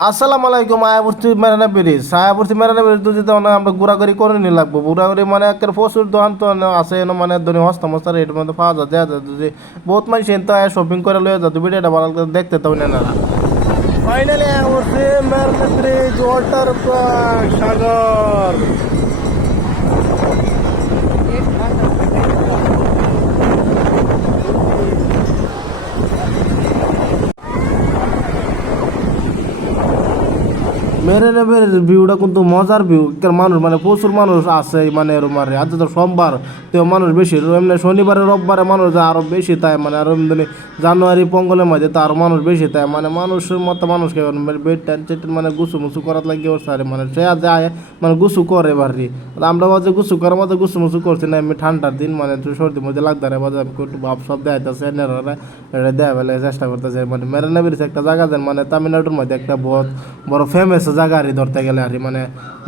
আসসালামু আলাইকুম। আয়াবর্তি মেরানা bridge, আয়াবর্তি মেরানা bridge তো যেতে মানে আমরা ঘোরাঘুরি করে নি লাগবো। ঘোরাঘুরি মানে একের প্রচুর দোকান তো আছে এনে মানে ধরে হস্তা মস্তা রেটের মধ্যে পাওয়া যায়, দেওয়া যায়। যদি বহুত মানুষ এনতো শপিং করে লয়ে যায়, ভিডিওটা ভালো লাগলে দেখতে তো না। ফাইনালি আয়াবর্তি মেরানা ব্রিজ, ওয়াটার পার্ক, সাগর। মেরেনের ভিউটা কিন্তু মজার ভিউ। মানুষ মানে প্রচুর মানুষ আছে মানে এরম আর আজ তো সোমবার, তো মানুষ বেশি। এমনি শনিবারে রোববারে মানুষ আরো বেশি তাই মানে আরো এমনি জানুয়ারি পঙ্গলের মাঝে তো আরো মানুষ বেশি তাই মানে মানুষের মতো মানুষকে বেড টেন চেটেন মানে গুছু মুছু করার লাগে ওর সারে মানে সে যায় মানে গুছু করে বাড়ি। আমরা মাঝে গুছু করার মতো গুছু মুছু করছি না। এমনি ঠান্ডার দিন মানে একটু সর্দির মধ্যে লাগতারে মাঝে আমি একটু ভাব সব দেখাইতেছে এটা দেয়া বেলা চেষ্টা করতেছে। মানে মেরানা ব্রিজ একটা জায়গা দেন মানে তামিলনাড়ুর মধ্যে একটা বহুত বড় ফেমাস জায়গা আর ধরতে গেলে আর মানে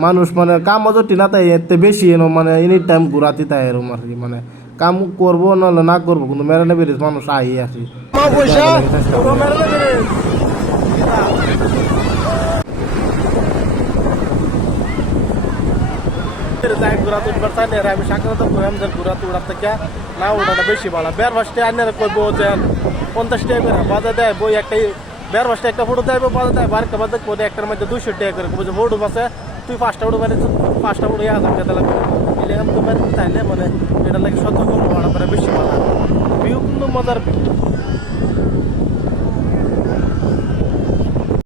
মানুষ মানে কাম অজটি না তাই এতে বেশি মানে এনি টাইম ঘুরাতে তাই এরম আর মানে কাম করবো নাহলে না করবো কিন্তু মেরানা ব্রিজ মানুষ আই আর আমি সাক্ষাৎ ঘুরাতে উড়াতে না ওটা বেশি ভালো বের ফার্স্টে আনার করবো যে 50 টাকা করে বাজার দেয় বই একটাই বের ফার্স্টে একটা ফটো দেয় বাজার দেয় বারটা বাজার করে একটার মধ্যে 200 টাকা করে বলছে ফটো আছে তুই 5টা ফটো মানে 5টা ফটো 1000 টাকা লাগবে এলে আমি তো মানে তাইলে মানে এটা লাগে সতর্ক হওয়াটা বেশি ভালো ভিউ কিন্তু মজার ভিউ।